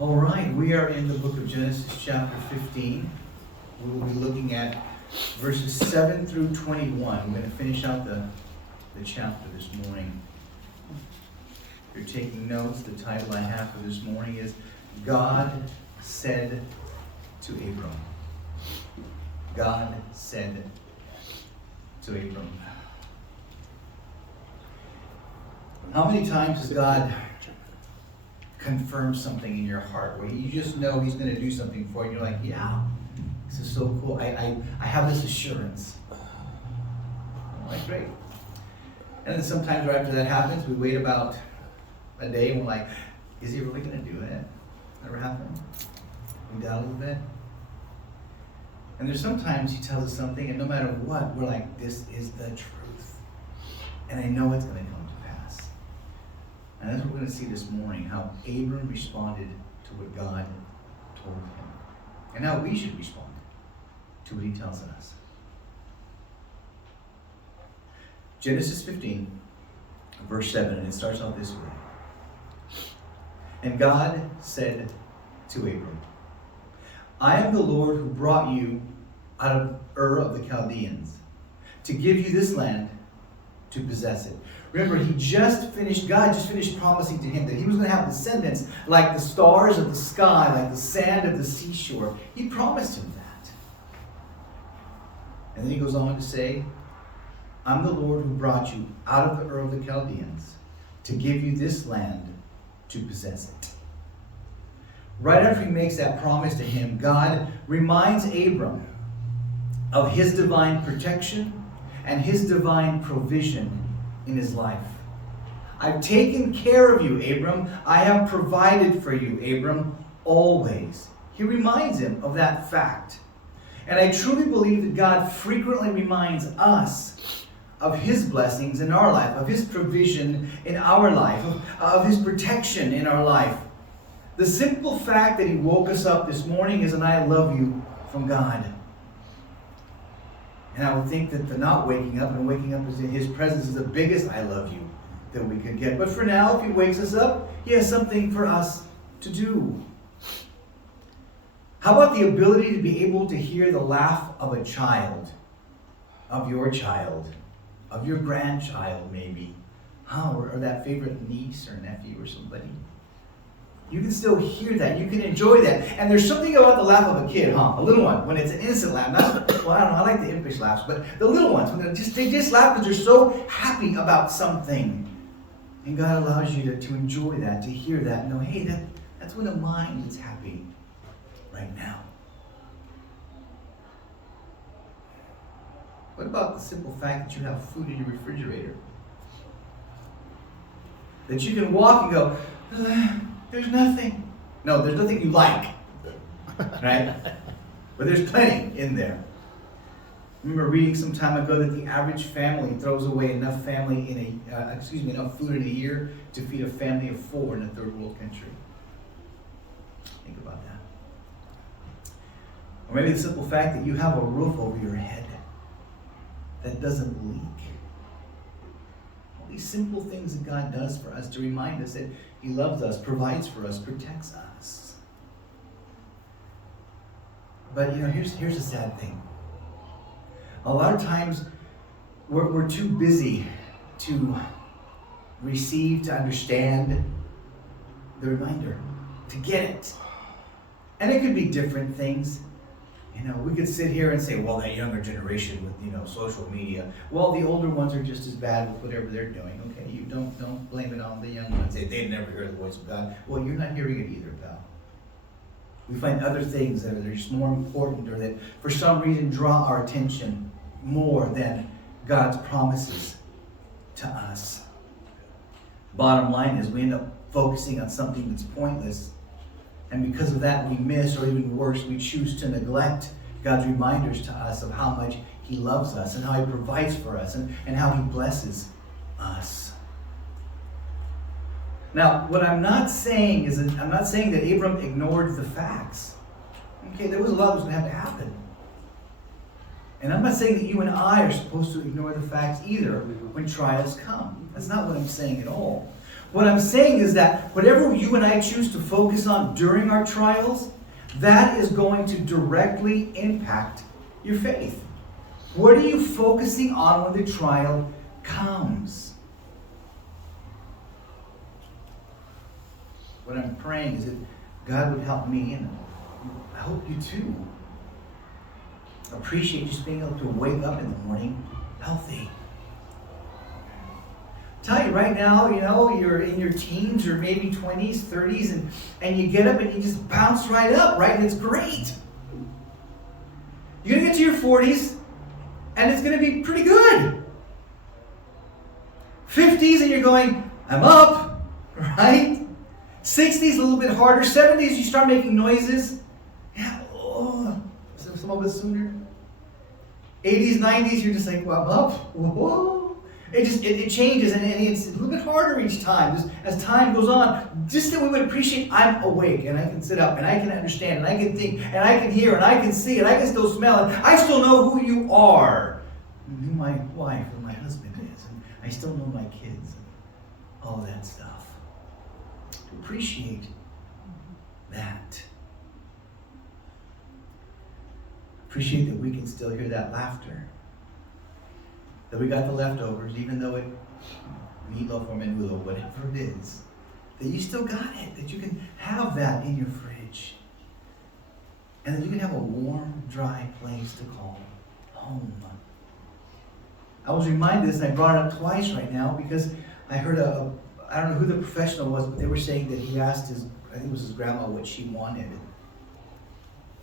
All right, we are in the book of Genesis chapter 15. We will be looking at verses 7 through 21. We're going to finish out the chapter this morning. If you're taking notes, the title I have for this morning is God Said to Abram. God said to Abram. How many times has God confirmed something in your heart where you just know He's going to do something for you and you're like, yeah, this is so cool. I have this assurance. I'm like, great. And then sometimes right after that happens, we wait about a day and we're like, is He really going to do it? Never happened. We doubt a little bit. And there's sometimes He tells us something and no matter what, we're like, this is the truth. And I know it's going to come to pass. And that's what we're going to see this morning, how Abram responded to what God told him. And how we should respond to what He tells us. Genesis 15, verse 7, and it starts out this way. And God said to Abram, I am the Lord who brought you out of Ur of the Chaldeans to give you this land to possess it. Remember, God just finished promising to him that he was going to have descendants like the stars of the sky, like the sand of the seashore. He promised him that. And then he goes on to say, I'm the Lord who brought you out of the Ur of the Chaldeans to give you this land to possess it. Right after he makes that promise to him, God reminds Abram of his divine protection and his divine provision in his life. I've taken care of you, Abram. I have provided for you, Abram, always. He reminds him of that fact. And I truly believe that God frequently reminds us of His blessings in our life, of His provision in our life, of His protection in our life. The simple fact that He woke us up this morning is an I love you from God. And I would think that the not waking up and waking up in His presence is the biggest I love you that we could get. But for now, if He wakes us up, He has something for us to do. How about the ability to be able to hear the laugh of a child, of your grandchild maybe, or that favorite niece or nephew or somebody? You can still hear that. You can enjoy that. And there's something about the laugh of a kid, a little one, when it's an innocent laugh. Well, I don't know, I like the impish laughs, but the little ones, when they just laugh because they're so happy about something. And God allows you to enjoy that, to hear that, and know, hey, that's when a mind is happy right now. What about the simple fact that you have food in your refrigerator? That you can walk and go, there's nothing. No, there's nothing you like. Right? But there's plenty in there. I remember reading some time ago that the average family throws away enough food in a year to feed a family of 4 in a third world country. Think about that. Or maybe the simple fact that you have a roof over your head that doesn't leak. All these simple things that God does for us to remind us that He loves us, provides for us, protects us. But here's the sad thing. A lot of times we're too busy to receive, to understand the reminder, to get it. And it could be different things. We could sit here and say, well, that younger generation with, social media, well, the older ones are just as bad with whatever they're doing. Okay, you don't blame it on the young ones. They've never heard the voice of God. Well, you're not hearing it either, pal. We find other things that are just more important or that for some reason draw our attention more than God's promises to us. Bottom line is we end up focusing on something that's pointless. And because of that, we miss, or even worse, we choose to neglect God's reminders to us of how much He loves us and how He provides for us and how He blesses us. Now, what I'm not saying that Abram ignored the facts. Okay, there was a lot that was going to have to happen. And I'm not saying that you and I are supposed to ignore the facts either when trials come. That's not what I'm saying at all. What I'm saying is that whatever you and I choose to focus on during our trials, that is going to directly impact your faith. What are you focusing on when the trial comes? What I'm praying is that God would help me, and I hope you too. Appreciate just being able to wake up in the morning healthy. Tell you right now, you're in your teens or maybe 20s, 30s, and you get up and you just bounce right up, right? And it's great. You're going to get to your 40s, and it's going to be pretty good. 50s, and you're going, I'm up, right? 60s, a little bit harder. 70s, you start making noises. Yeah, some of us sooner. 80s, 90s, you're just like, well, I'm up. Whoa. It changes, and it's a little bit harder each time. Just as time goes on, just that we would appreciate I'm awake, and I can sit up, and I can understand, and I can think, and I can hear, and I can see, and I can still smell, and I still know who you are, and who my wife or my husband is, and I still know my kids, and all that stuff. To appreciate that. Appreciate that we can still hear that laughter. That we got the leftovers, even though it, meatloaf or menudo, whatever it is, that you still got it, that you can have that in your fridge. And that you can have a warm, dry place to call home. I was reminded of this, and I brought it up twice right now, because I heard I don't know who the professional was, but they were saying that he asked I think it was his grandma, what she wanted.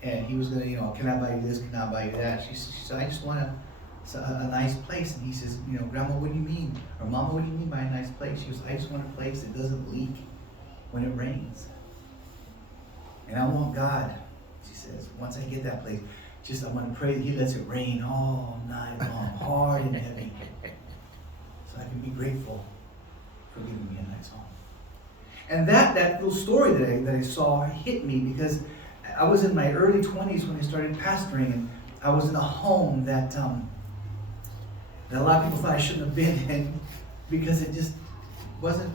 And he was going to, can I buy you this, can I buy you that? She said, I just want a nice place. And he says, Grandma, what do you mean? Or Mama, what do you mean by a nice place? She goes, I just want a place that doesn't leak when it rains. And I want God, she says, once I get that place, I want to pray that He lets it rain all night long, hard and heavy, so I can be grateful for giving me a nice home. And that little story that I saw hit me, because I was in my early 20s when I started pastoring, and I was in a home that a lot of people thought I shouldn't have been in, because it just wasn't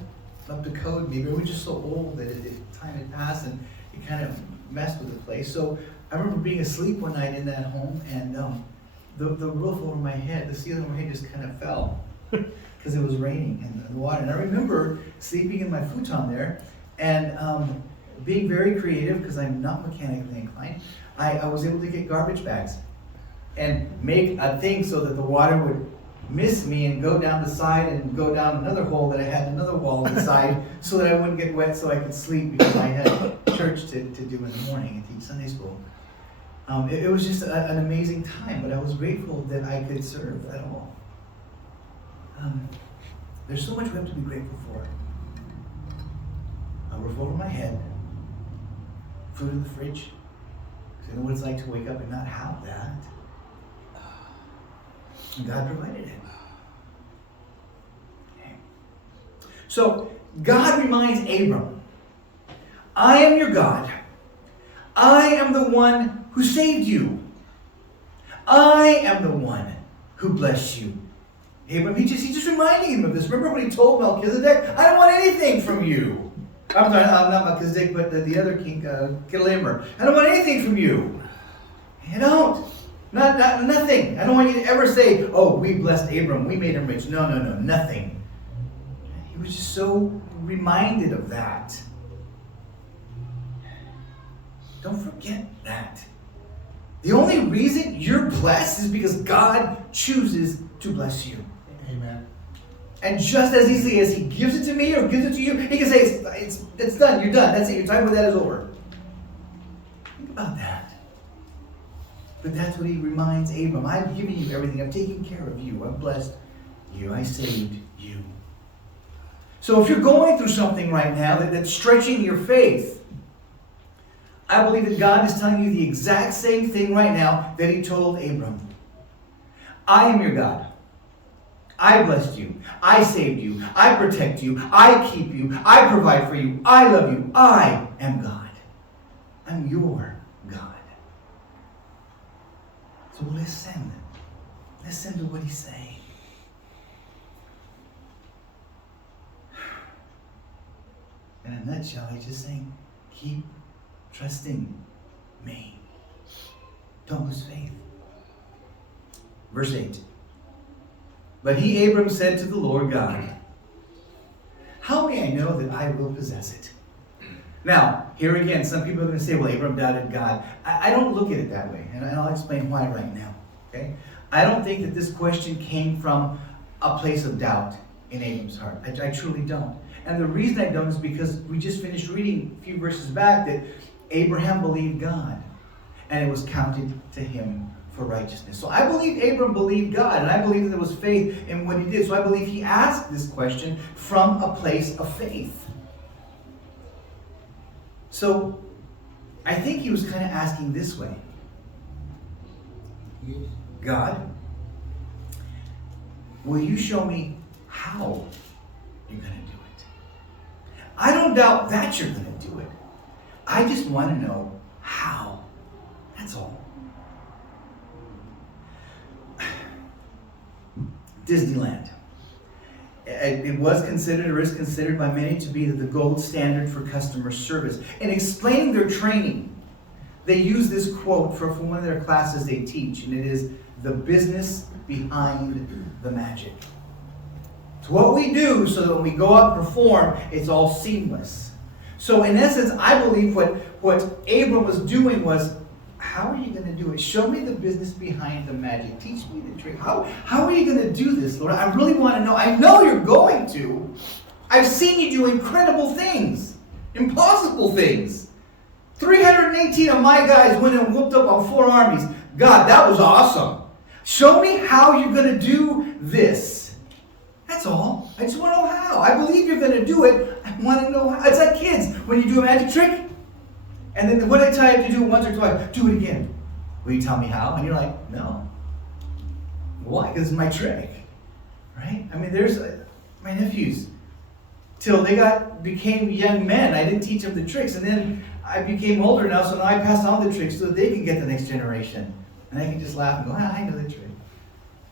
up to code. Maybe we were just so old that time had passed, and it kind of messed with the place. So I remember being asleep one night in that home, and the roof over my head, the ceiling over my head just kind of fell because it was raining and the water. And I remember sleeping in my futon there, and being very creative, because I'm not mechanically inclined. I was able to get garbage bags and make a thing so that the water would miss me and go down the side and go down another hole that I had another wall on the side, so that I wouldn't get wet, so I could sleep, because I had church to do in the morning and teach Sunday school. It was just an amazing time, but I was grateful that I could serve at all. There's so much we have to be grateful for. A roof over my head, food in the fridge, because I know what it's like to wake up and not have that. And God provided it. Okay. So, God reminds Abram, I am your God. I am the one who saved you. I am the one who blessed you. Abram, he's just reminding him of this. Remember when he told Melchizedek, I don't want anything from you. I'm sorry, not Melchizedek, but the other king, Kedalamer. I don't want anything from you. You don't. Nothing. I don't want you to ever say, oh, we blessed Abram, we made him rich. No, nothing. He was just so reminded of that. Don't forget that. The only reason you're blessed is because God chooses to bless you. Amen. And just as easily as He gives it to me or gives it to you, He can say, it's done, you're done, that's it, your time with that is over. Think about that. But that's what He reminds Abram. I've given you everything. I've taken care of you. I've blessed you. I saved you. So if you're going through something right now that's stretching your faith, I believe that God is telling you the exact same thing right now that He told Abram. I am your God. I blessed you. I saved you. I protect you. I keep you. I provide for you. I love you. I am God. I'm your God. So listen. Listen to what He's saying. In a nutshell, he's just saying, keep trusting me. Don't lose faith. Verse 8. But he, Abram, said to the Lord God, how may I know that I will possess it? Now, here again, some people are going to say, well, Abram doubted God. I don't look at it that way, and I'll explain why right now. Okay? I don't think that this question came from a place of doubt in Abram's heart. I truly don't. And the reason I don't is because we just finished reading a few verses back that Abraham believed God, and it was counted to him for righteousness. So I believe Abram believed God, and I believe that there was faith in what he did. So I believe he asked this question from a place of faith. So I think he was kind of asking this way. God, will you show me how you're going to do it? I don't doubt that you're going to do it. I just want to know how. That's all. Disneyland. It was considered, or is considered by many, to be the gold standard for customer service. In explaining their training, they use this quote from one of their classes they teach, and it is, the business behind the magic. It's what we do so that when we go out and perform, it's all seamless. So in essence, I believe what Abram was doing was, how are you going to do it? Show me the business behind the magic. Teach me the trick. How are you going to do this, Lord? I really want to know. I know you're going to. I've seen you do incredible things. Impossible things. 318 of my guys went and whooped up on 4 armies. God, that was awesome. Show me how you're going to do this. That's all. I just want to know how. I believe you're going to do it. I want to know how. It's like kids. When you do a magic trick, and then when I tell you to do it once or twice, do it again. Will you tell me how? And you're like, no. Why? Because it's my trick. Right? I mean, there's my nephews. Till they became young men, I didn't teach them the tricks. And then I became older now, so now I pass on the tricks so that they can get the next generation. And I can just laugh and go, I know the trick.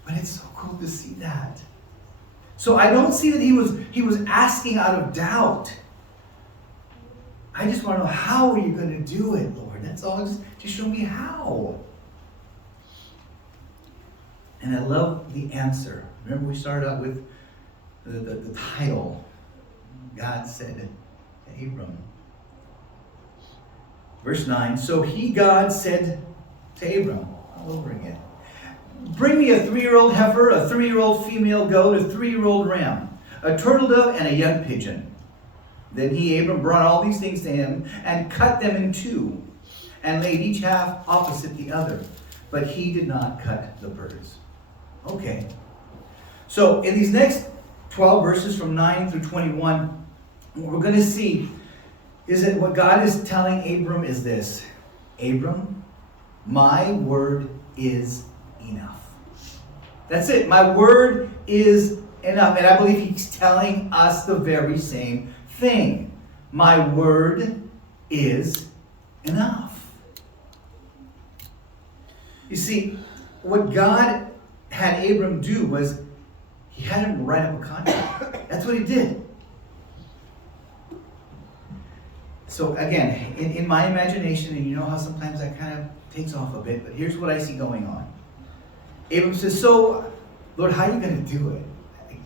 But it's so cool to see that. So I don't see that he was asking out of doubt. I just want to know, how are you going to do it, Lord? That's all. Just show me how. And I love the answer. Remember, we started out with the title. God said to Abram. Verse 9, so God said to Abram, all over again, bring me a 3-year-old heifer, a 3-year-old female goat, a 3-year-old ram, a turtle dove, and a young pigeon. Then Abram, brought all these things to him and cut them in 2 and laid each half opposite the other. But he did not cut the birds. Okay. So in these next 12 verses from 9 through 21, what we're going to see is that what God is telling Abram is this. Abram, my word is enough. That's it. My word is enough. And I believe he's telling us the very same thing. My word is enough. You see, what God had Abram do was he had him write up a contract. That's what he did. So again, in my imagination, and you know how sometimes that kind of takes off a bit, but here's what I see going on. Abram says, so, Lord, how are you going to do it?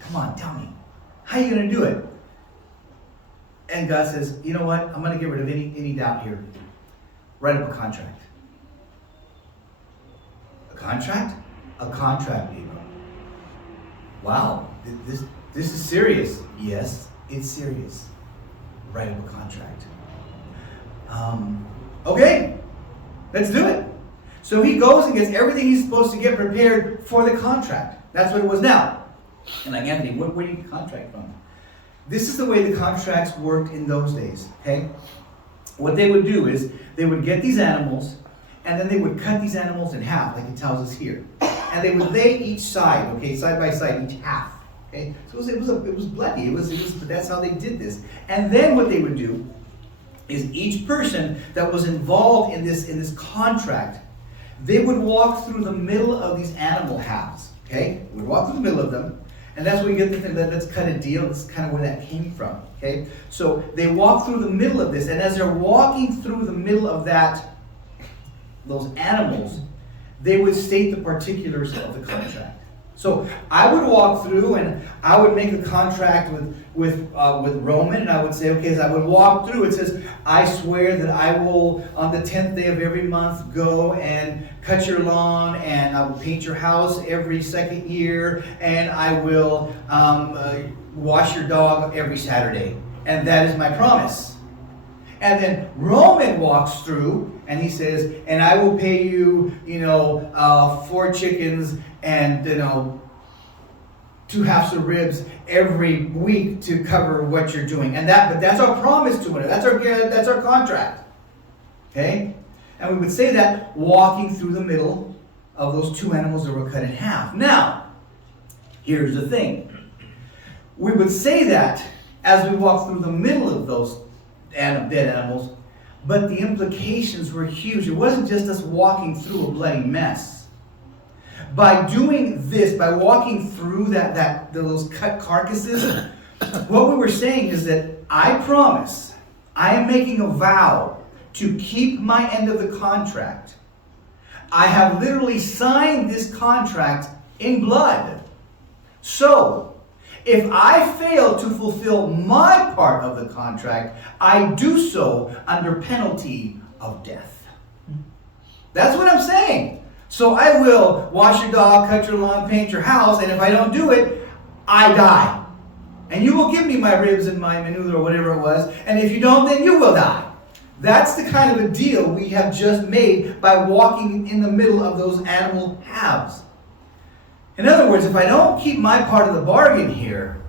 Come on, tell me. How are you going to do it? And God says, you know what? I'm going to get rid of any doubt here. Write up a contract. A contract? A contract, Abram. Wow, this is serious. Yes, it's serious. Write up a contract. Okay, let's do it. So he goes and gets everything he's supposed to get prepared for the contract. That's what it was now. And like, Anthony, where do you get the contract from? This is the way the contracts worked in those days, okay? What they would do is they would get these animals, and then they would cut these animals in half, like it tells us here. And they would lay each side, okay, side by side, each half, okay? So it was bloody. But that's how they did this. And then what they would do is each person that was involved in this contract, they would walk through the middle of these animal halves, okay? They would walk through the middle of them, And that's where you get the thing, that's kind of deal, that's kind of where that came from, okay? So they walk through the middle of this, and as they're walking through the middle of those animals, they would state the particulars of the contract. So I would walk through and I would make a contract with Roman, and I would say, okay, as I would walk through, it says, I swear that I will, on the 10th day of every month, go and cut your lawn, and I will paint your house every second year, and I will wash your dog every Saturday. And that is my promise. And then Roman walks through and he says, and I will pay you, 4 chickens and, 2 halves of ribs every week to cover what you're doing. But that's our promise to it. That's our contract. Okay? And we would say that walking through the middle of those 2 animals that were cut in half. Now, here's the thing. We would say that as we walk through the middle of those dead animals, but the implications were huge. It wasn't just us walking through a bloody mess. By doing this, by walking through those cut carcasses, what we were saying is that I promise, I am making a vow to keep my end of the contract. I have literally signed this contract in blood. So, if I fail to fulfill my part of the contract, I do so under penalty of death. That's what I'm saying. So I will wash your dog, cut your lawn, paint your house, and if I don't do it, I die. And you will give me my ribs and my manure or whatever it was, and if you don't, then you will die. That's the kind of a deal we have just made by walking in the middle of those animal halves. In other words, if I don't keep my part of the bargain here,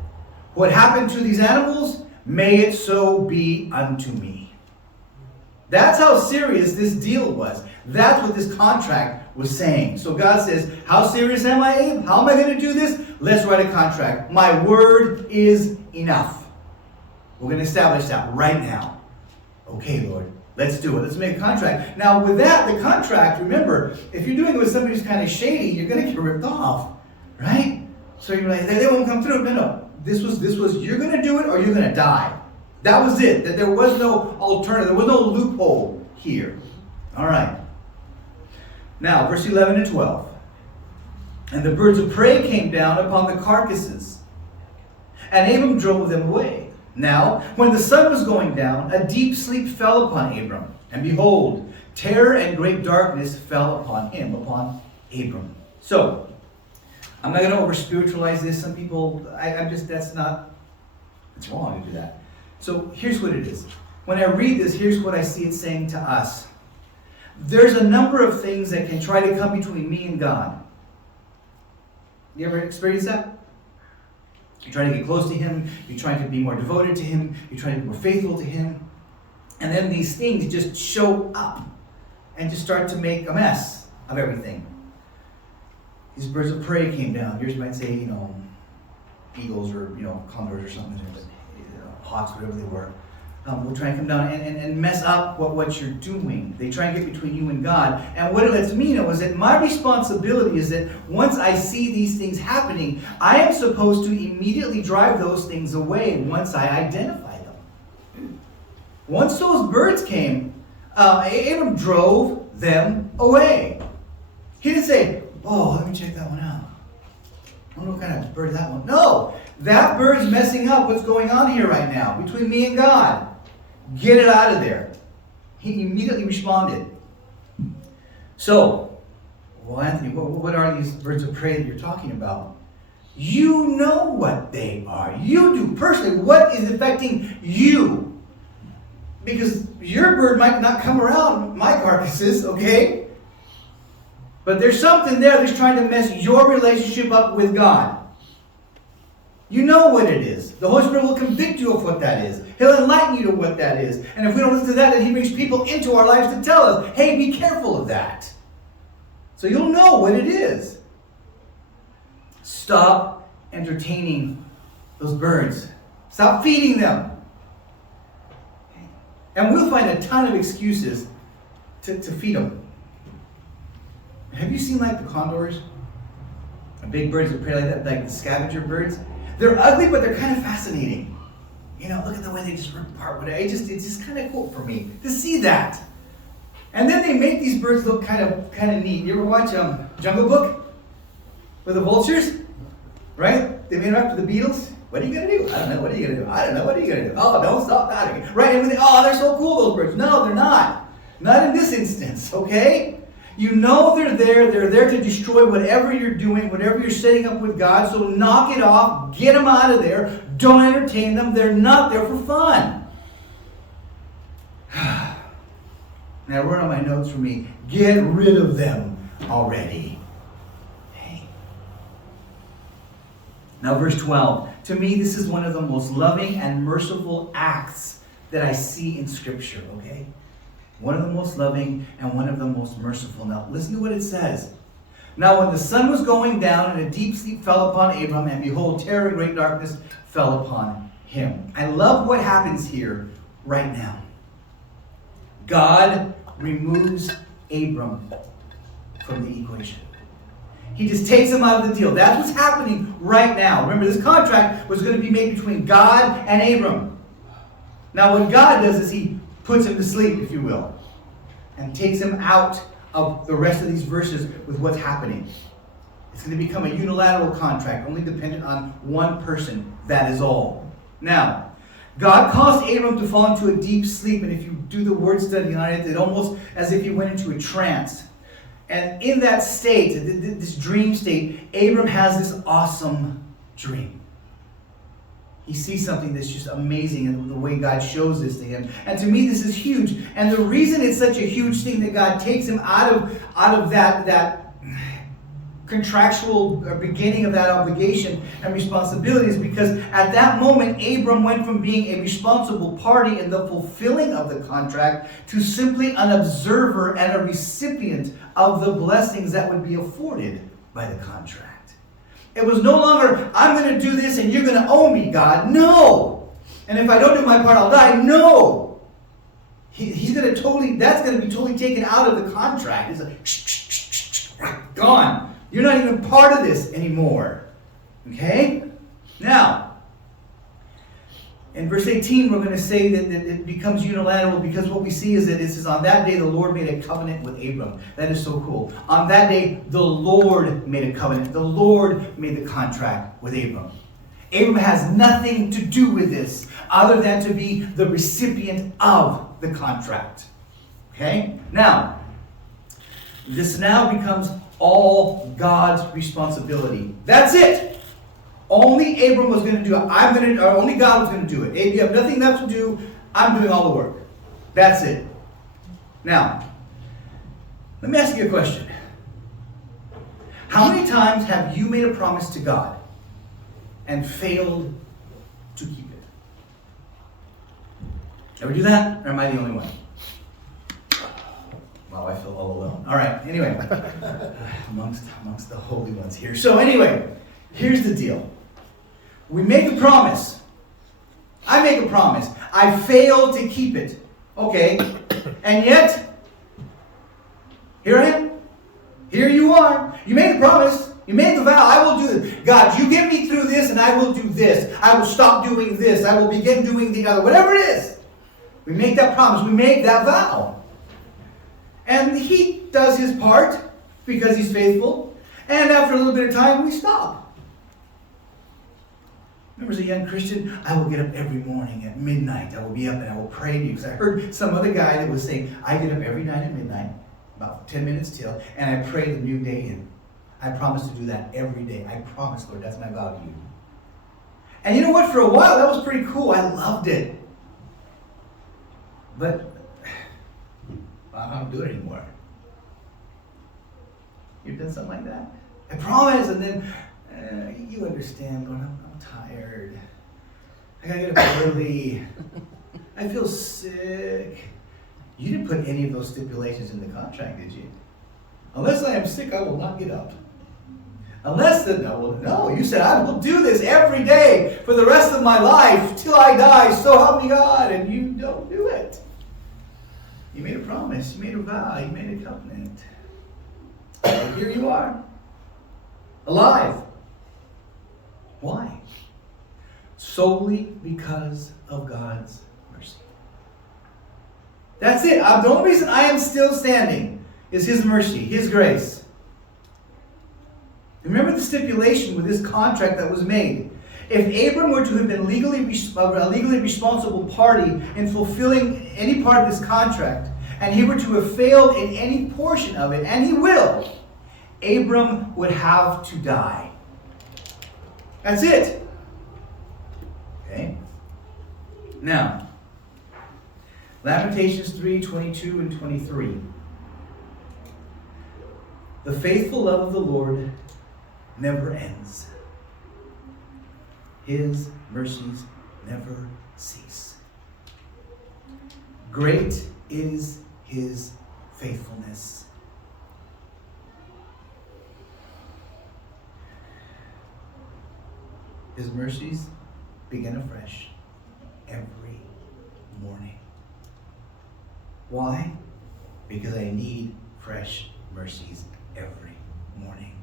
what happened to these animals, may it so be unto me. That's how serious this deal was. That's what this contract was saying. So God says, how serious am I, Abe? How am I going to do this? Let's write a contract. My word is enough. We're going to establish that right now. Okay, Lord, let's do it. Let's make a contract. Now, with that, the contract, remember, if you're doing it with somebody who's kind of shady, you're going to get ripped off. Right? So you're like, they won't come through. No. This was, you're going to do it or you're going to die. That was it. That there was no alternative. There was no loophole here. All right. Now, verse 11 and 12. And the birds of prey came down upon the carcasses, and Abram drove them away. Now, when the sun was going down, a deep sleep fell upon Abram. And behold, terror and great darkness fell upon him, upon Abram. So, I'm not going to over-spiritualize this. Some people, it's wrong to do that. So here's what it is. When I read this, here's what I see it saying to us. There's a number of things that can try to come between me and God. You ever experienced that? You're trying to get close to Him. You're trying to be more devoted to Him. You're trying to be more faithful to Him. And then these things just show up and just start to make a mess of everything. These birds of prey came down. Yours might say, eagles or, condors or something, but hawks, whatever they were. Will try and come down and mess up what you're doing. They try and get between you and God. And what it lets me know is that my responsibility is that once I see these things happening, I am supposed to immediately drive those things away once I identify them. Once those birds came, Abram drove them away. He didn't say, oh, let me check that one out. I don't know what kind of bird that one. No, that bird's messing up what's going on here right now between me and God. Get it out of there. He immediately responded. So, well, Anthony, what are these birds of prey that you're talking about? You know what they are. You do personally. What is affecting you? Because your bird might not come around my carcasses, okay? But there's something there that's trying to mess your relationship up with God. You know what it is. The Holy Spirit will convict you of what that is. He'll enlighten you to what that is. And if we don't listen to that, then He brings people into our lives to tell us, hey, be careful of that. So you'll know what it is. Stop entertaining those birds. Stop feeding them. And we'll find a ton of excuses to feed them. Have you seen like the condors? Big birds that prey like that, like the scavenger birds. They're ugly, but they're kind of fascinating. You know, look at the way they just rip apart. It's just kind of cool for me to see that. And then they make these birds look kind of neat. You ever watch Jungle Book with the vultures? Right? They made it up to the beetles. What are you going to do? I don't know. What are you going to do? I don't know. What are you going to do? Oh, don't stop that again. Right? And they're so cool, those birds. No, they're not. Not in this instance, okay? You know they're there. They're there to destroy whatever you're doing, whatever you're setting up with God. So knock it off. Get them out of there. Don't entertain them. They're not there for fun. Now, wrote on my notes for me, get rid of them already. Hey. Now, verse 12. To me, this is one of the most loving and merciful acts that I see in Scripture, okay? One of the most loving and one of the most merciful. Now, listen to what it says. Now, when the sun was going down and a deep sleep fell upon Abram, and behold, terror and great darkness fell upon him. I love what happens here right now. God removes Abram from the equation. He just takes him out of the deal. That's what's happening right now. Remember, this contract was going to be made between God and Abram. Now, what God does is he puts him to sleep, if you will, and takes him out of the rest of these verses with what's happening. It's going to become a unilateral contract, only dependent on one person. That is all. Now, God caused Abram to fall into a deep sleep, and if you do the word study on it, it's almost as if he went into a trance. And in that state, this dream state, Abram has this awesome dream. He sees something that's just amazing in the way God shows this to him. And to me, this is huge. And the reason it's such a huge thing that God takes him out of that contractual beginning of that obligation and responsibility is because at that moment, Abram went from being a responsible party in the fulfilling of the contract to simply an observer and a recipient of the blessings that would be afforded by the contract. It was no longer, I'm going to do this and you're going to owe me, God. No. And if I don't do my part, I'll die. No. He's going to that's going to be totally taken out of the contract. It's like, gone. You're not even part of this anymore. Okay? Now, in verse 18, we're going to say that it becomes unilateral because what we see is that it says, on that day the Lord made a covenant with Abram. That is so cool. On that day, the Lord made a covenant. The Lord made the contract with Abram. Abram has nothing to do with this other than to be the recipient of the contract. Okay? Now, this now becomes all God's responsibility. That's it. Only Abram was going to do it. Only God was going to do it. You have nothing left to do. I'm doing all the work. That's it. Now, let me ask you a question. How many times have you made a promise to God and failed to keep it? Ever do that? Or am I the only one? Wow, I feel all alone. All right, anyway. amongst the holy ones here. So anyway, here's the deal. We make a promise. I make a promise. I fail to keep it. Okay. And yet, here I am. Here you are. You made the promise. You made the vow. I will do this. God, you get me through this and I will do this. I will stop doing this. I will begin doing the other. Whatever it is. We make that promise. We make that vow. And he does his part because he's faithful. And after a little bit of time, we stop. Remember as a young Christian, I will get up every morning at midnight. I will be up and I will pray to you. Because I heard some other guy that was saying, I get up every night at midnight, about 10 minutes till, and I pray the new day in. I promise to do that every day. I promise, Lord, that's my vow to you. And you know what? For a while, that was pretty cool. I loved it. But I don't do it anymore. You've done something like that? I promise, and then you understand, Lord, I'm tired. I gotta get up early. I feel sick. You didn't put any of those stipulations in the contract, did you? Unless I am sick, I will not get up. No, you said I will do this every day for the rest of my life till I die, so help me God, and you don't do it. You made a promise, you made a vow, you made a covenant. And here you are. alive. Why? Solely because of God's mercy. That's it. The only reason I am still standing is His mercy, His grace. Remember the stipulation with this contract that was made. If Abram were to have been a legally responsible party in fulfilling any part of this contract, and he were to have failed in any portion of it, and he will, Abram would have to die. That's it. Okay? Now, Lamentations 3:22 and 23. The faithful love of the Lord never ends. His mercies never cease. Great is His faithfulness. His mercies begin afresh every morning. Why? Because I need fresh mercies every morning.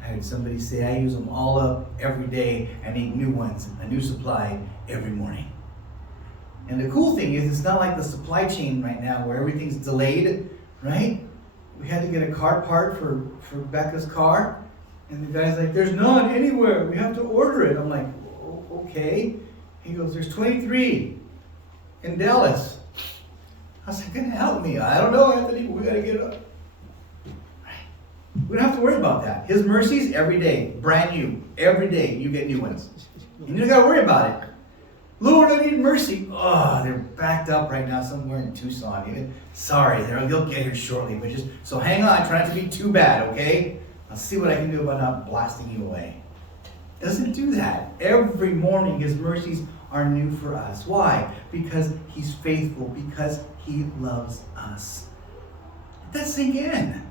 I heard somebody say, I use them all up every day and need new ones, a new supply every morning. And the cool thing is, it's not like the supply chain right now where everything's delayed, right? We had to get a car part for Becca's car, and the guy's like, there's none anywhere. We have to order it. I'm like, okay. He goes, there's 23 in Dallas. I was like, can you help me? I don't know, Anthony. We got to get it up. We don't have to worry about that. His mercies every day, brand new. Every day you get new ones. And you don't got to worry about it. Lord, I need mercy. Oh, they're backed up right now somewhere in Tucson. Even sorry, they'll get here shortly. But just so hang on, try not to be too bad, okay? I'll see what I can do about not blasting you away. It doesn't do that. Every morning His mercies are new for us. Why? Because He's faithful. Because He loves us. Let that sink in.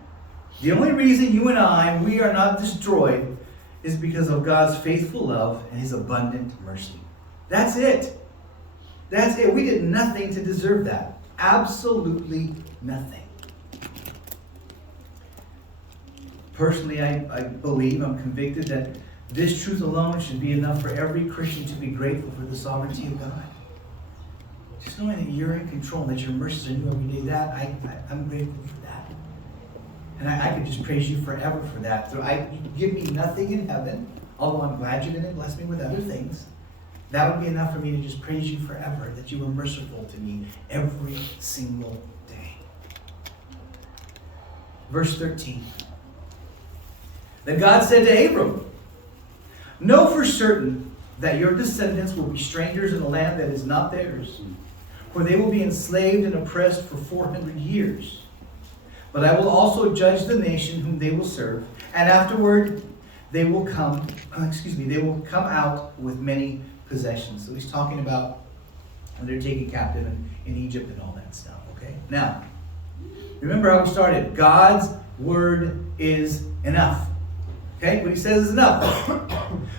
The only reason you and I, we are not destroyed, is because of God's faithful love and His abundant mercy. That's it. That's it. We did nothing to deserve that. Absolutely nothing. Personally, I believe, I'm convicted that this truth alone should be enough for every Christian to be grateful for the sovereignty of God. Just knowing that you're in control and that your mercies are new every day, I'm grateful for that. And I could just praise you forever for that. So you give me nothing in heaven, although I'm glad you didn't bless me with other things. That would be enough for me to just praise you forever, that you were merciful to me every single day. Verse 13. Then God said to Abram, know for certain that your descendants will be strangers in a land that is not theirs, for they will be enslaved and oppressed for 400 years. But I will also judge the nation whom they will serve, and afterward they will come out with many possessions. So he's talking about when they're taken captive in Egypt and all that stuff. Okay? Now, remember how we started. God's word is enough. Okay? What He says is enough.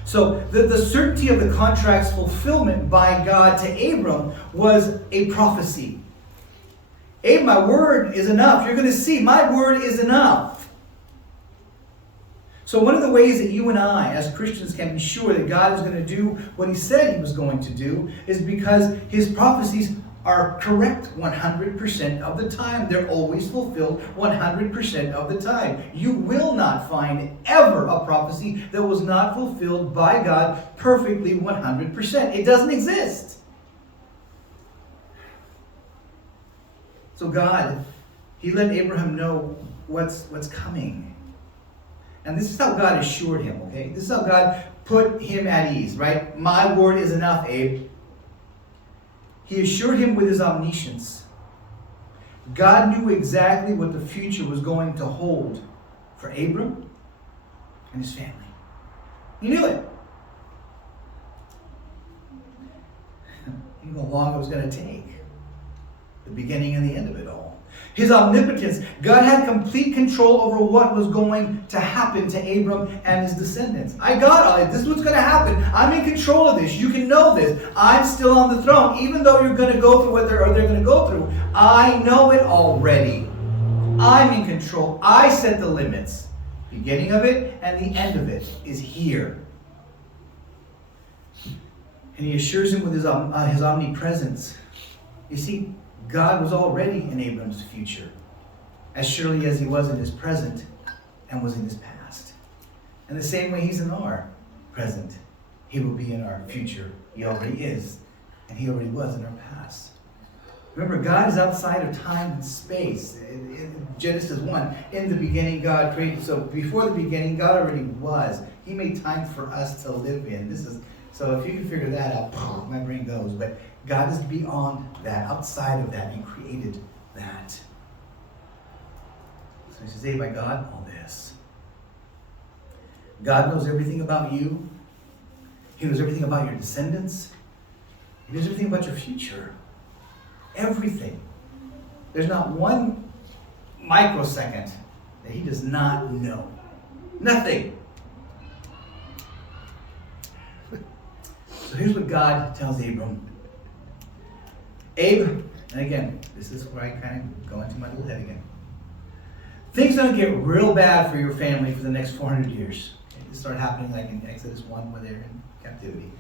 So the certainty of the contract's fulfillment by God to Abram was a prophecy. Abram, my word is enough. You're going to see, my word is enough. So one of the ways that you and I, as Christians, can be sure that God is going to do what He said He was going to do is because His prophecies are correct 100% of the time. They're always fulfilled 100% of the time. You will not find ever a prophecy that was not fulfilled by God perfectly 100%. It doesn't exist. So God, He let Abraham know what's coming. And this is how God assured him, okay? This is how God put him at ease, right? My word is enough, Abe. He assured him with His omniscience. God knew exactly what the future was going to hold for Abram and his family. He knew it. He knew how long it was going to take. The beginning and the end of it all. His omnipotence. God had complete control over what was going to happen to Abram and his descendants. I got all it. This is what's going to happen. I'm in control of this. You can know this. I'm still on the throne. Even though you're going to go through what they're going to go through, I know it already. I'm in control. I set the limits. Beginning of it and the end of it is here. And he assures him with his omnipresence. You see, God was already in Abram's future, as surely as he was in his present and was in his past. And the same way he's in our present, he will be in our future. He already is, and he already was in our past. Remember, God is outside of time and space. In Genesis 1, in the beginning God created. So before the beginning, God already was. He made time for us to live in. So if you can figure that out, my brain goes. But God is beyond that, outside of that. He created that. So he says, hey, by God, all this. God knows everything about you. He knows everything about your descendants. He knows everything about your future. Everything. There's not one microsecond that he does not know. Nothing. So here's what God tells Abram. Abe, and again, this is where I kind of go into my little head again. Things are going to get real bad for your family for the next 400 years. It started happening like in Exodus 1 where they're in captivity.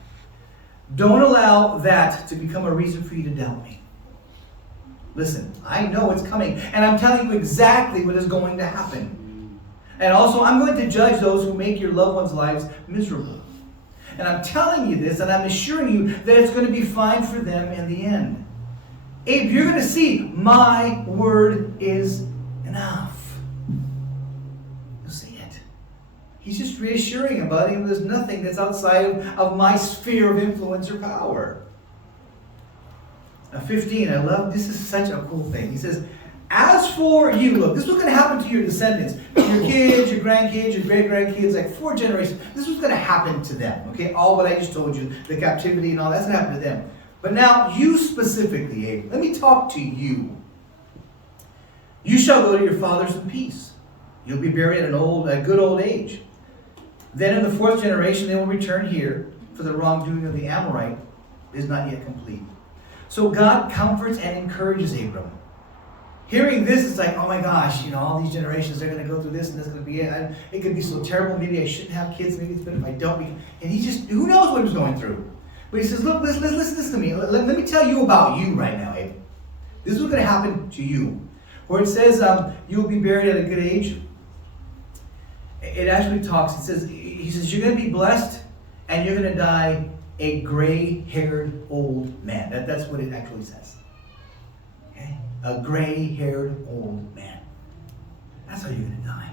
Don't allow that to become a reason for you to doubt me. Listen, I know it's coming, and I'm telling you exactly what is going to happen. And also, I'm going to judge those who make your loved ones' lives miserable. And I'm telling you this, and I'm assuring you that it's going to be fine for them in the end. Abe, you're going to see my word is enough. You'll see it. He's just reassuring him, buddy. There's nothing that's outside of my sphere of influence or power. 15, I love, this is such a cool thing. He says, as for you, look, this is what's going to happen to your descendants. Your kids, your grandkids, your great-grandkids, like 4 generations. This is what's going to happen to them, okay? All what I just told you, the captivity and all, that's going to happen to them. But now, you specifically, Abe, let me talk to you. You shall go to your fathers in peace. You'll be buried at a good old age. Then in the 4th generation, they will return here, for the wrongdoing of the Amorite is not yet complete. So God comforts and encourages Abram. Hearing this, it's like, oh my gosh, all these generations, they're going to go through this and that's going to be it. It could be so terrible. Maybe I shouldn't have kids. Maybe it's better if I don't. And he just, who knows what he was going through. But he says, look, listen to me. Let me tell you about you right now, Abe. This is what's going to happen to you. Where it says you'll be buried at a good age. It actually talks, he says, you're going to be blessed and you're going to die a gray-haired old man. That's what it actually says. Okay? A gray-haired old man. That's how you're going to die.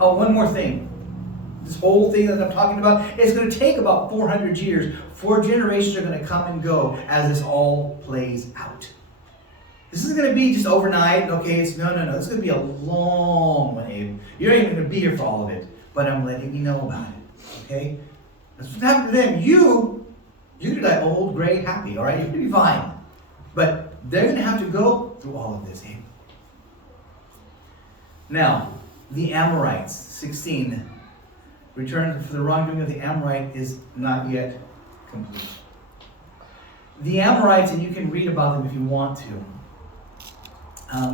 Oh, one more thing. This whole thing that I'm talking about is going to take about 400 years. 4 generations are going to come and go as this all plays out. This isn't going to be just overnight. Okay, no. This is going to be a long one, Abe. You're not even going to be here for all of it. But I'm letting you know about it. Okay? That's what's happened to them. You're going to die old, gray, happy, all right? You're going to be fine. But they're going to have to go through all of this, eh? Now, the Amorites, 16. Return for the wrongdoing of the Amorite is not yet complete. The Amorites, and you can read about them if you want to,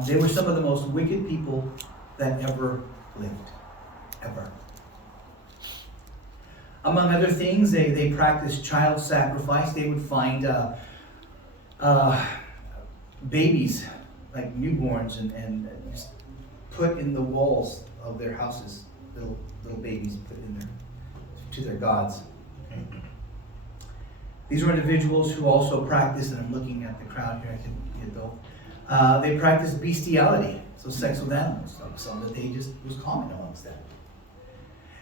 they were some of the most wicked people that ever lived. Ever. Among other things, they practiced child sacrifice. They would find babies, like newborns, and just put in the walls of their houses, little babies put in there to their gods. Okay. These were individuals who also practiced, and I'm looking at the crowd here, I can get though. They practiced bestiality, so sex with animals, something that they just was common amongst them.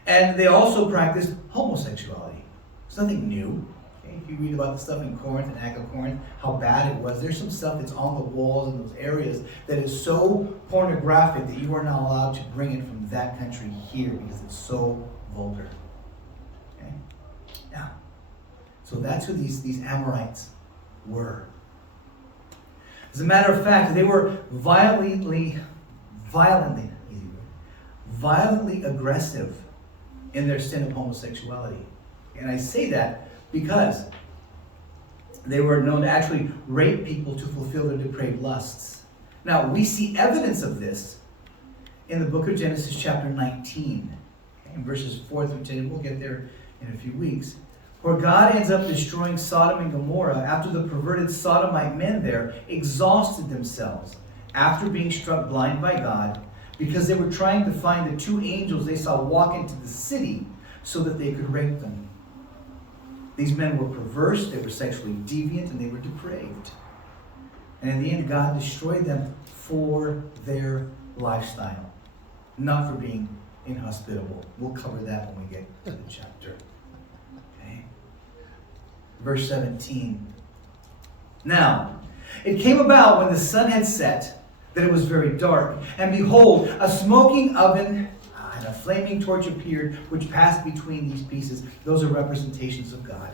And they also practiced homosexuality. It's nothing new. Okay? If you read about the stuff in Corinth and Act of Corinth, how bad it was, there's some stuff that's on the walls in those areas that is so pornographic that you are not allowed to bring it from that country here because it's so vulgar. Okay? Now, so that's who these Amorites were. As a matter of fact, they were violently aggressive in their sin of homosexuality. And I say that because they were known to actually rape people to fulfill their depraved lusts. Now, we see evidence of this in the book of Genesis chapter 19, in verses 4 through 10. We'll get there in a few weeks. Where God ends up destroying Sodom and Gomorrah after the perverted Sodomite men there exhausted themselves after being struck blind by God because they were trying to find the two angels they saw walk into the city so that they could rape them. These men were perverse, they were sexually deviant, and they were depraved. And in the end, God destroyed them for their lifestyle, not for being inhospitable. We'll cover that when we get to the chapter. Okay? Verse 17. Now, it came about when the sun had set that it was very dark. And behold, a smoking oven and a flaming torch appeared, which passed between these pieces. Those are representations of God.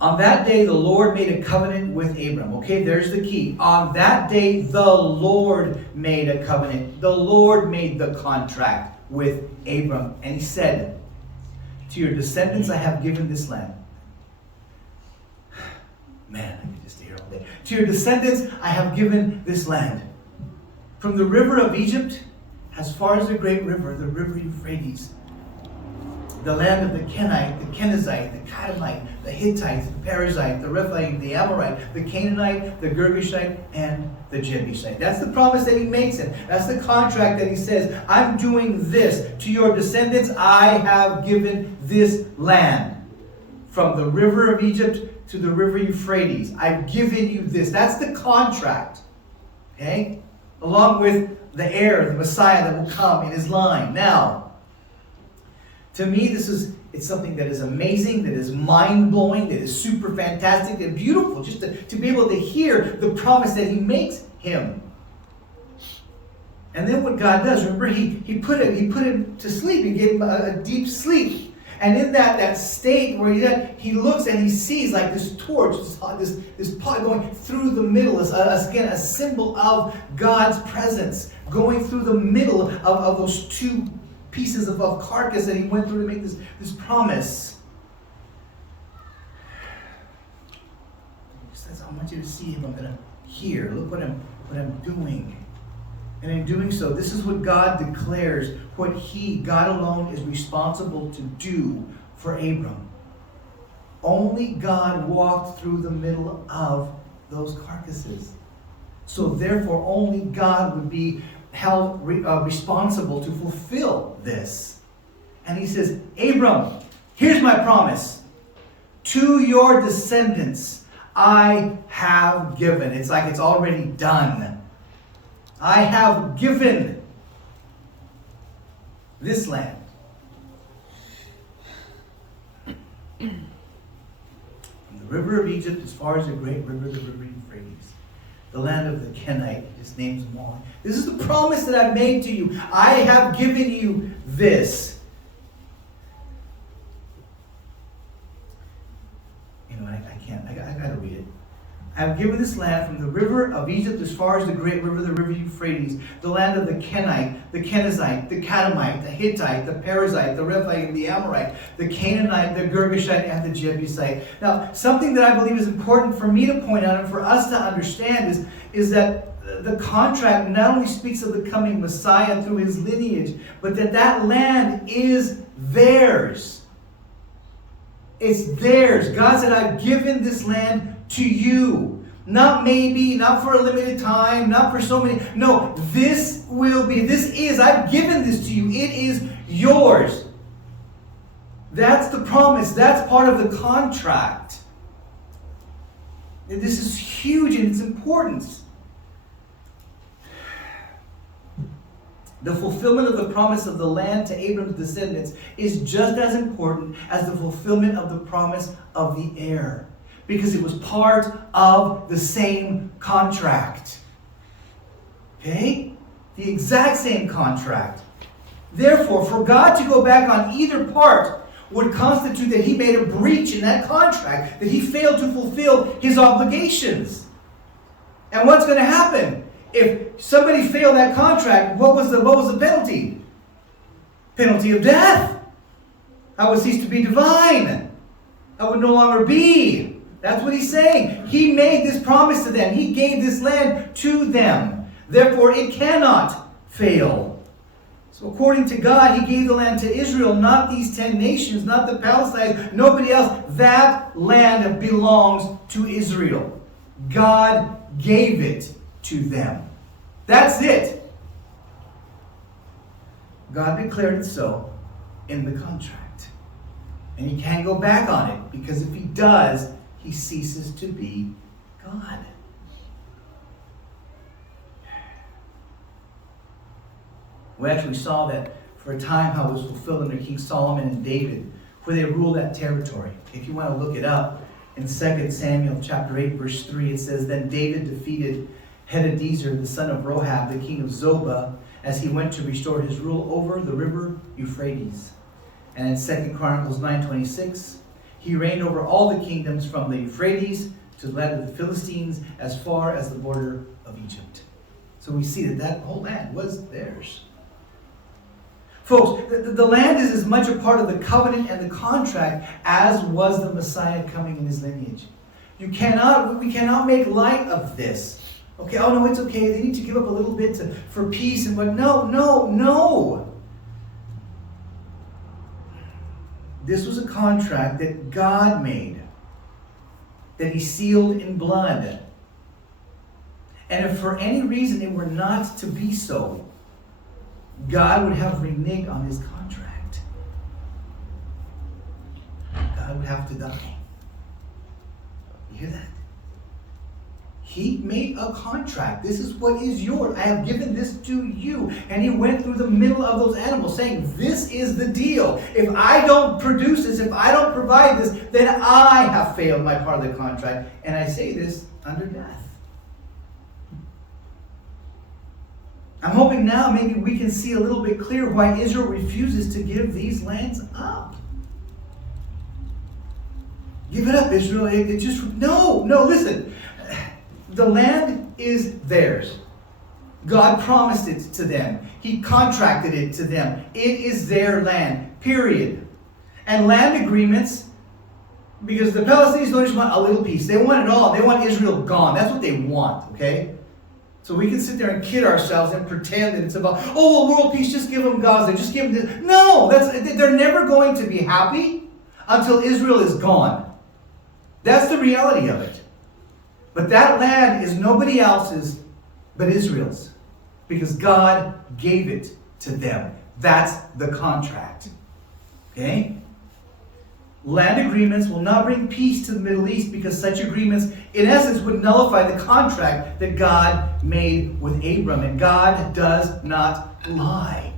On that day, the Lord made a covenant with Abram. Okay, there's the key. On that day, the Lord made a covenant. The Lord made the contract with Abram. And he said, to your descendants I have given this land. Man, I could just stay here all day. To your descendants I have given this land. From the river of Egypt, as far as the great river, the river Euphrates, the land of the Kenite, the Kenizzite, the Catamite, the Hittite, the Perizzite, the Rephaim, the Amorite, the Canaanite, the Girgashite, and the Jebusite. That's the promise that he makes him. That's the contract that he says, I'm doing this. To your descendants, I have given this land. From the river of Egypt to the river Euphrates. I've given you this. That's the contract. Okay? Along with the heir, the Messiah that will come in his line. Now, to me, it's something that is amazing, that is mind-blowing, that is super fantastic and beautiful, just to be able to hear the promise that he makes him. And then what God does, remember, he put him to sleep. He gave him a deep sleep. And in that state where he looks and he sees like this torch, this pot going through the middle, again, a symbol of God's presence, going through the middle of those two pieces of carcass that he went through to make this promise. He says, I want you to see him. I'm going to hear. Look what I'm doing. And in doing so, this is what God declares, what God alone, is responsible to do for Abram. Only God walked through the middle of those carcasses. So therefore, only God would be held responsible to fulfill this. And he says, Abram, here's my promise. To your descendants, I have given. It's like it's already done. I have given this land. From the river of Egypt as far as the great river, the river Euphrates. The land of the Kenite, he just names them all. This is the promise that I've made to you. I have given you this. You know, I can't. I got to read it. I have given this land from the river of Egypt as far as the great river, the river Euphrates, the land of the Kenite, the Kenizzite, the Catamite, the Hittite, the Perizzite, the Rephaim, the Amorite, the Canaanite, the Girgashite, and the Jebusite. Now, something that I believe is important for me to point out and for us to understand is that the contract not only speaks of the coming Messiah through his lineage, but that land is theirs. It's theirs. God said, I've given this land to you. Not maybe, not for a limited time, not for so many. No, I've given this to you. It is yours. That's the promise. That's part of the contract. And this is huge in its importance. The fulfillment of the promise of the land to Abram's descendants is just as important as the fulfillment of the promise of the heir, because it was part of the same contract. Okay? The exact same contract. Therefore, for God to go back on either part would constitute that he made a breach in that contract, that he failed to fulfill his obligations. And what's going to happen? If somebody failed that contract, what was the penalty? Penalty of death. I would cease to be divine. I would no longer be. That's what he's saying. He made this promise to them. He gave this land to them. Therefore, it cannot fail. So according to God, he gave the land to Israel, not these 10 nations, not the Palestinians, nobody else. That land belongs to Israel. God gave it to them. That's it. God declared it so in the contract. And he can't go back on it, because if he does, he ceases to be God. We actually saw that for a time how it was fulfilled under King Solomon and David, where they ruled that territory. If you want to look it up, in 2 Samuel chapter 8, verse 3, it says, Then David defeated Hadadezer, the son of Rohab, the king of Zobah, as he went to restore his rule over the river Euphrates. And in 2 Chronicles 9:26, he reigned over all the kingdoms from the Euphrates to the land of the Philistines as far as the border of Egypt. So we see that that whole land was theirs. Folks, the land is as much a part of the covenant and the contract as was the Messiah coming in his lineage. We cannot make light of this. Okay, oh no, it's okay. They need to give up a little bit for peace and what? No. This was a contract that God made, that he sealed in blood. And if for any reason it were not to be so, God would have reneged on his contract. God would have to die. You hear that? He made a contract. This is what is yours. I have given this to you. And he went through the middle of those animals saying, this is the deal. If I don't produce this, if I don't provide this, then I have failed my part of the contract. And I say this under death. I'm hoping now maybe we can see a little bit clearer why Israel refuses to give these lands up. Give it up, Israel. No, listen. The land is theirs. God promised it to them. He contracted it to them. It is their land, period. And land agreements, because the Palestinians don't just want a little piece. They want it all. They want Israel gone. That's what they want, okay? So we can sit there and kid ourselves and pretend that it's about, oh, well, world peace, just give them Gaza, just give them this. No, they're never going to be happy until Israel is gone. That's the reality of it. But that land is nobody else's but Israel's, because God gave it to them. That's the contract. Okay? Land agreements will not bring peace to the Middle East, because such agreements, in essence, would nullify the contract that God made with Abram. And God does not lie.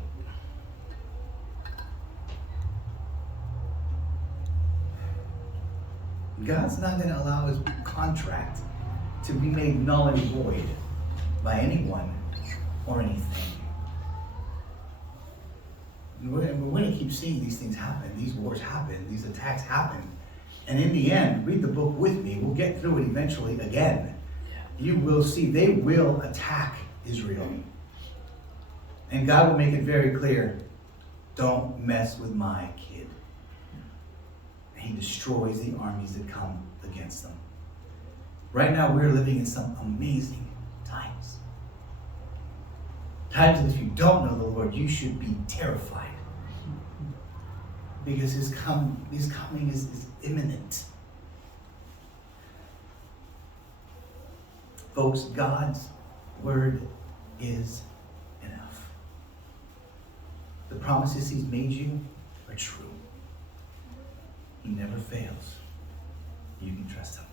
God's not going to allow his contract to be made null and void by anyone or anything. And we're going to keep seeing these things happen. These wars happen. These attacks happen. And in the end, read the book with me. We'll get through it eventually again. You will see they will attack Israel. And God will make it very clear, don't mess with my kid. And he destroys the armies that come against them. Right now, we're living in some amazing times. Times that if you don't know the Lord, you should be terrified. Because his coming is imminent. Folks, God's word is enough. The promises he's made you are true. He never fails. You can trust him.